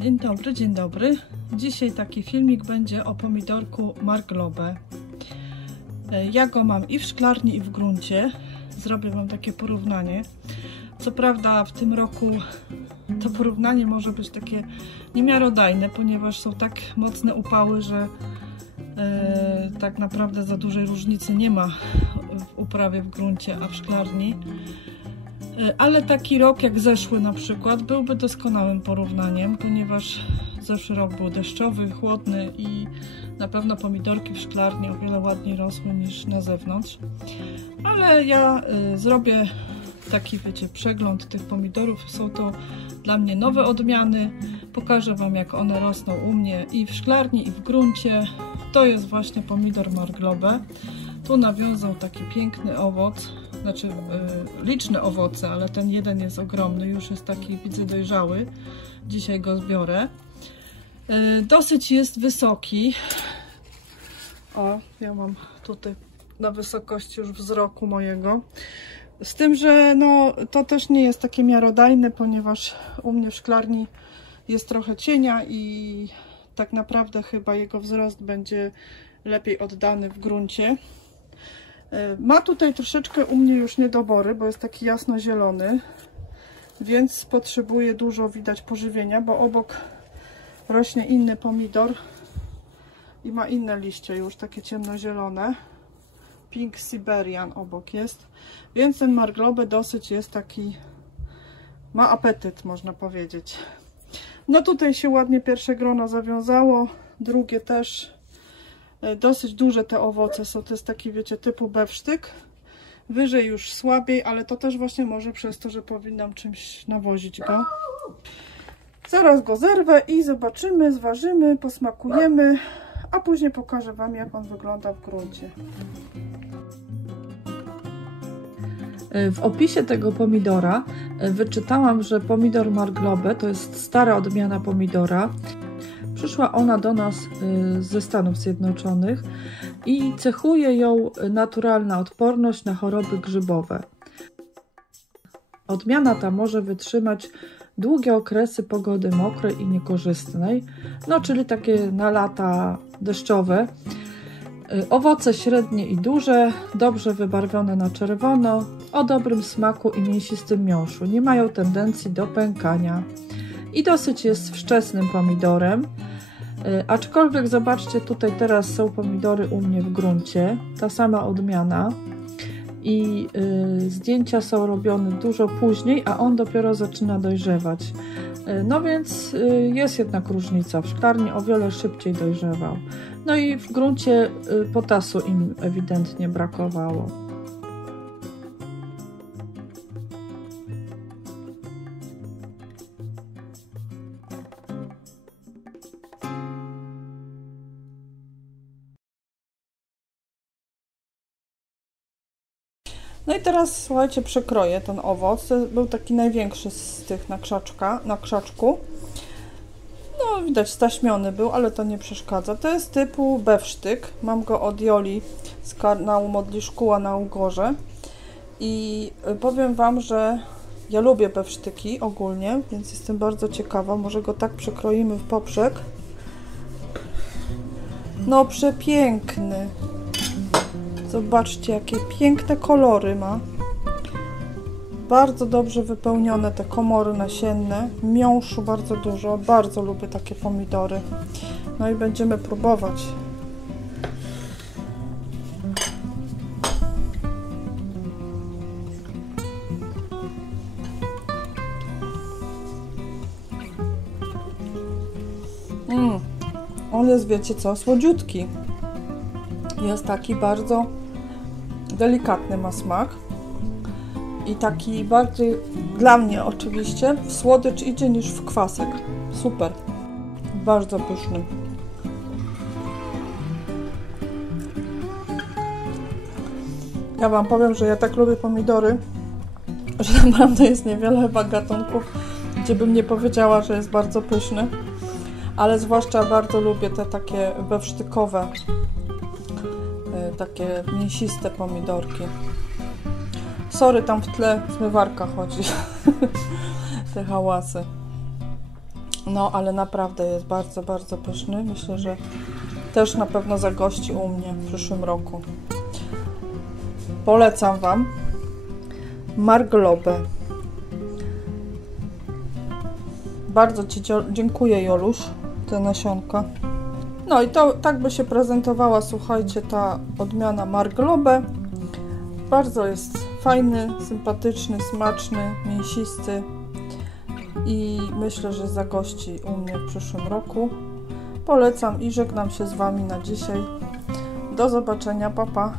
Dzień dobry. Dzisiaj taki filmik będzie o pomidorku Marglobe. Ja go mam i w szklarni, i w gruncie. Zrobię wam takie porównanie. Co prawda w tym roku to porównanie może być takie niemiarodajne, ponieważ są tak mocne upały, że tak naprawdę za dużej różnicy nie ma w uprawie w gruncie, a w szklarni. Ale taki rok jak zeszły na przykład byłby doskonałym porównaniem, ponieważ zeszły rok był deszczowy, chłodny i na pewno pomidorki w szklarni o wiele ładniej rosły niż na zewnątrz. Ale ja zrobię taki, wiecie, przegląd tych pomidorów. Są to dla mnie nowe odmiany. Pokażę wam, jak one rosną u mnie i w szklarni, i w gruncie. To jest właśnie pomidor Marglobe. Tu nawiązał taki piękny owoc. Znaczy liczne owoce, ale ten jeden jest ogromny, już jest taki, widzę, dojrzały. Dzisiaj go zbiorę. Dosyć jest wysoki. O, ja mam tutaj na wysokości już wzroku mojego. Z tym, że no, to też nie jest takie miarodajne, ponieważ u mnie w szklarni jest trochę cienia i tak naprawdę chyba jego wzrost będzie lepiej oddany w gruncie. Ma tutaj troszeczkę u mnie już niedobory, bo jest taki jasno-zielony, więc potrzebuje dużo, widać, pożywienia, bo obok rośnie inny pomidor i ma inne liście już, takie ciemnozielone. Pink Siberian obok jest, więc ten Marglobe dosyć jest taki, ma apetyt, można powiedzieć. No tutaj się ładnie pierwsze grono zawiązało, drugie też. Dosyć duże te owoce są, to jest taki, wiecie, typu bewsztyk. Wyżej już słabiej, ale to też właśnie może przez to, że powinnam czymś nawozić go. Zaraz go zerwę i zobaczymy, zważymy, posmakujemy, a później pokażę wam, jak on wygląda w gruncie. W opisie tego pomidora wyczytałam, że pomidor Marglobe to jest stara odmiana pomidora. Przyszła ona do nas ze Stanów Zjednoczonych i cechuje ją naturalna odporność na choroby grzybowe. Odmiana ta może wytrzymać długie okresy pogody mokrej i niekorzystnej, no czyli takie na lata deszczowe. Owoce średnie i duże, dobrze wybarwione na czerwono, o dobrym smaku i mięsistym miąższu. Nie mają tendencji do pękania i dosyć jest wczesnym pomidorem. Aczkolwiek zobaczcie, tutaj teraz są pomidory u mnie w gruncie, ta sama odmiana i zdjęcia są robione dużo później, a on dopiero zaczyna dojrzewać. No więc jest jednak różnica, w szklarni o wiele szybciej dojrzewał. No i w gruncie potasu im ewidentnie brakowało. No i teraz, słuchajcie, przekroję ten owoc. To był taki największy z tych na krzaczku. No, widać, staśmiony był, ale to nie przeszkadza. To jest typu bewsztyk. Mam go od Joli z kanału Modli Szkóła na Ugorze. I powiem wam, że ja lubię bewsztyki ogólnie, więc jestem bardzo ciekawa. Może go tak przekroimy w poprzek. No, przepiękny. Zobaczcie, jakie piękne kolory ma. Bardzo dobrze wypełnione te komory nasienne. Miąższu bardzo dużo. Bardzo lubię takie pomidory. No i będziemy próbować. On jest, wiecie co, słodziutki. Jest taki bardzo delikatny, ma smak i taki bardziej, dla mnie oczywiście, w słodycz idzie niż w kwasek. Super, bardzo pyszny. Ja wam powiem, że ja tak lubię pomidory, że naprawdę jest niewiele chyba gatunków, gdzie bym nie powiedziała, że jest bardzo pyszny, ale zwłaszcza bardzo lubię te takie bewsztykowe, takie mięsiste pomidorki. Sorry, tam w tle zmywarka chodzi. Te hałasy. No, ale naprawdę jest bardzo, bardzo pyszny. Myślę, że też na pewno zagości u mnie w przyszłym roku. Polecam Wam Marglobę. Bardzo Ci dziękuję, Joluś, za nasionka. No i to tak by się prezentowała, słuchajcie, ta odmiana Marglobę. Bardzo jest fajny, sympatyczny, smaczny, mięsisty i myślę, że zagości u mnie w przyszłym roku. Polecam i żegnam się z Wami na dzisiaj. Do zobaczenia, pa pa.